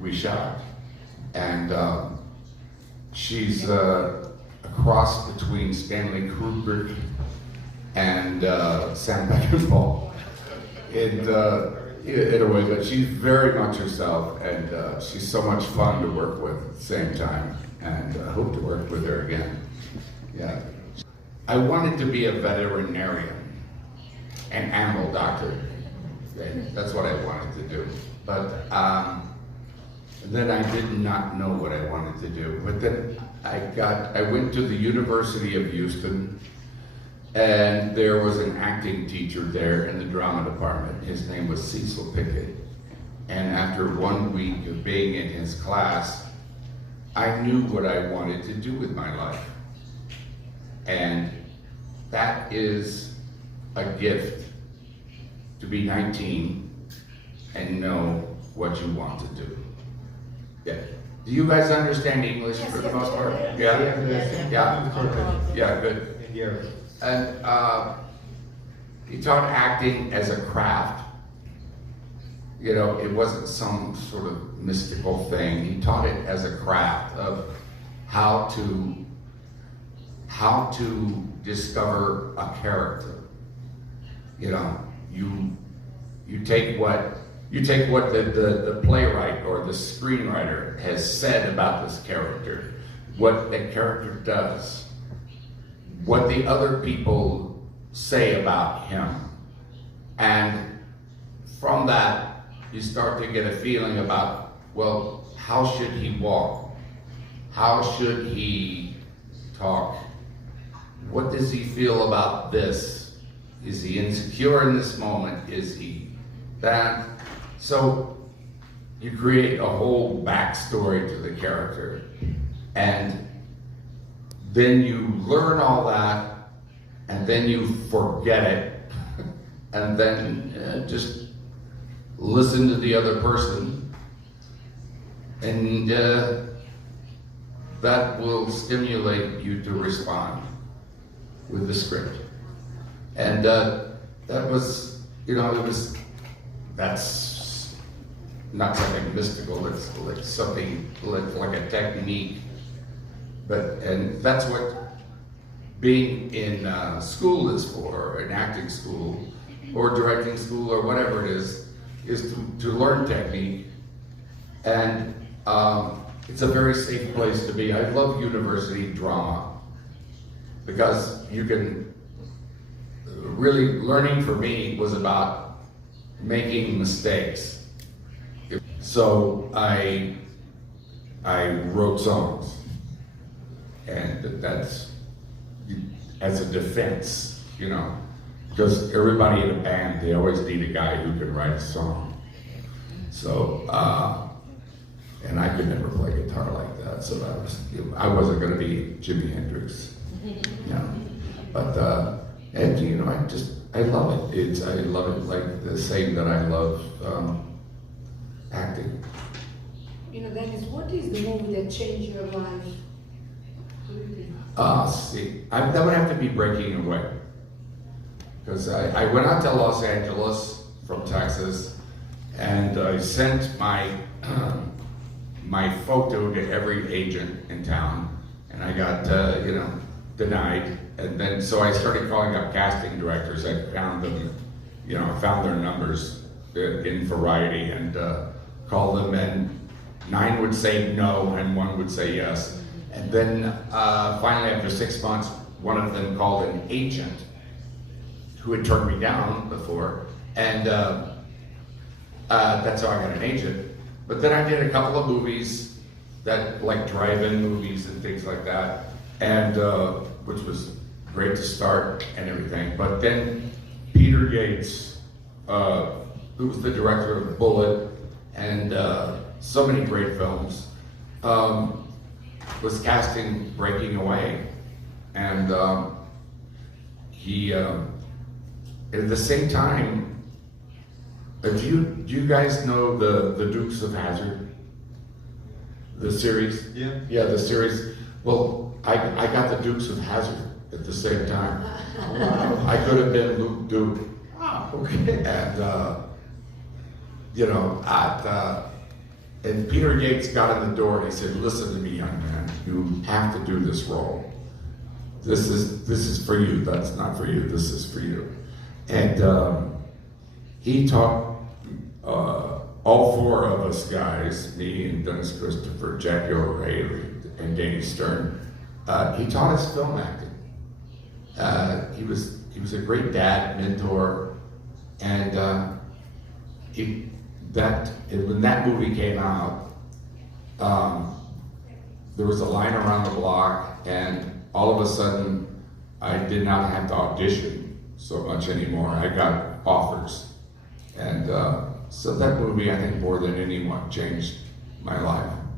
we shot. And she's a cross between Stanley Kubrick and Sam Peckinpah in a way, but she's very much herself, and she's so much fun to work with at the same time, and I hope to work with her again. Yeah. I wanted to be a veterinarian, an animal doctor. That's what I wanted to do. But then I did not know what I wanted to do. But then I went to the University of Houston, and there was an acting teacher there in the drama department. His name was Cecil Pickett. And after 1 week of being in his class, I knew what I wanted to do with my life. And that is a gift, to be 19 and know what you want to do. Yeah. Do you guys understand English for the most part? Yeah? Yeah, good. And he taught acting as a craft. You know, it wasn't some sort of mystical thing. He taught it as a craft of how to discover a character. You know, you take what the playwright or the screenwriter has said about this character, what that character does, what the other people say about him, and from that you start to get a feeling about, well, how should he walk? How should he talk? What does he feel about this? Is he insecure in this moment? Is he that? So you create a whole backstory to the character, and then you learn all that, and then you forget it, and then just listen to the other person, and that will stimulate you to respond with the script. And that was, you know, that's not something mystical, it's like something like a technique. And that's what being in school is for, an acting school or directing school or whatever it is to learn technique. And it's a very safe place to be. I love university drama because you can really, learning for me was about making mistakes. So I wrote songs, and that's as a defense, you know, because everybody in a band, they always need a guy who can write a song. So, and I could never play guitar like that, so I wasn't going to be Jimi Hendrix, you know. But and you know, I love it. I love it like the same that I love acting. You know, Dennis, what is the movie that changed your life? See, that would have to be Breaking Away. Because I went out to Los Angeles from Texas, and I sent my my photo to every agent in town, and I got you know, denied. And then so I started calling up casting directors. I found them, you know, I found their numbers in Variety and called them, and 9 would say no and 1 would say yes. And then finally, after 6 months, one of them called an agent who had turned me down before, and that's how I got an agent. But then I did a couple of movies that, like drive-in movies and things like that, and which was great to start and everything. But then Peter Yates, who was the director of Bullet and so many great films, was casting Breaking Away, and he at the same time. Do you guys know the Dukes of Hazzard? The series? Yeah. Yeah, the series. Well, I got the Dukes of Hazzard at the same time. I could have been Luke Duke. Ah, okay. And you know, And Peter Yates got in the door and he said, "Listen to me, young man. You have to do this role. This is for you. That's not for you. This is for you." And he taught all four of us guys, me and Dennis Christopher, Jackie O'Reilly, and Danny Stern. He taught us film acting. He was a great dad, mentor, and when that movie came out, there was a line around the block, and all of a sudden, I did not have to audition so much anymore. I got offers, and so that movie, I think, more than anyone, changed my life.